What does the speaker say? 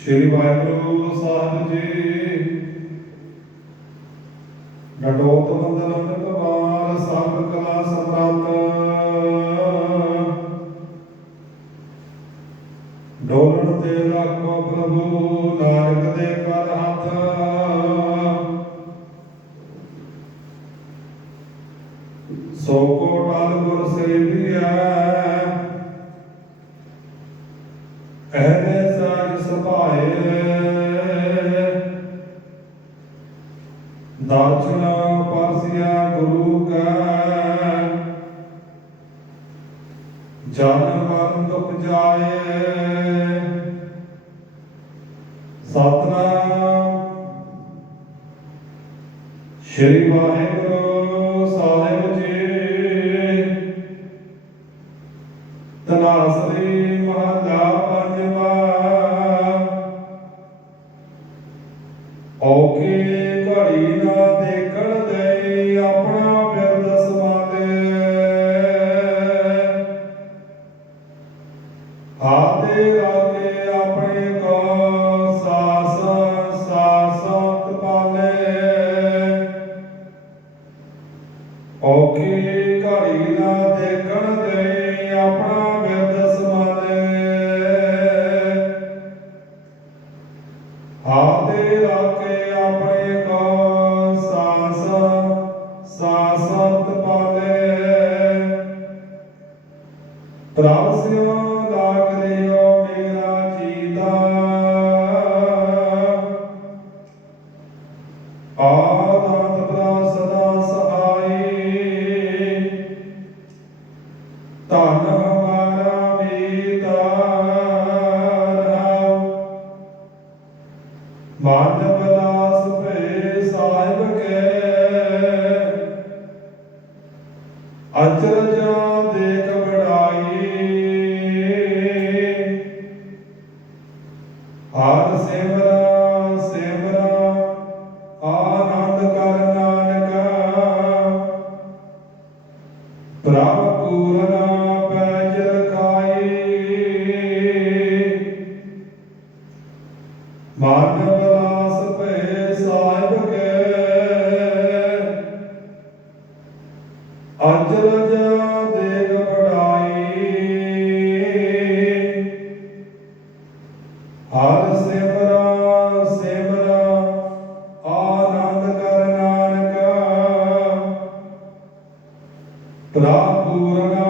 ਸ਼੍ਰੀ ਵਾਹਿਗੁਰੂ ਸਾਹਿਬ ਜੀ। ਗਡੋਤ ਬੰਦਨ ਕਮਾਲ ਸਭ ਕਲਾ ਸਮਰੱਥ ਡੋਲਣ ਤੇ ਰੱਖੋ ਪ੍ਰਭੂ, ਨਾਨਕ ਦੇ ਕਰ ਹੱਥ। ਸੋ ਕੋ ਟਲ ਗੁਰ ਸੇਵੀਐ ਐਨੇ ਸਾਜ ਸੁਭਾਏ। ਦਰਸ਼ਨ ਪਰਸਿਆ ਗੁਰੂ ਕੈ। ਜਨ ਮਰਨ ਦੁਖ ਜਾਏ। ਸਤਨਾਮ। ਸ਼੍ਰੀ ਵਾਹਿਗੁਰੂ। ਪ੍ਰਭ ਸਿਓ ਲਾਗ ਰਿਓ ਧਨ ਹਮਾਰਾ ਮੀਤਾ ਮਨ ਬਲਾਸ ਭੇ ਸਾਹਿਬ ਕੇ ਅਚਰਜ ਦੇਖ ਬੜਾਈ ਹਰ ਸਿਮਰਾ ਸਿਮਰਾ ਮਨ ਬਲਾਸ ਭੇ ਸਾਹਿਬ ਕੇ। ਅਜਰਜ ਦੇਗ ਬੜਾਈ ਹਰ ਸਿਮਰਾ ਸਿਮਰਾ, ਆਨੰਦ ਕਰ ਨਾਨਕ। ਪ੍ਰਭ ਪੂਰਨਾ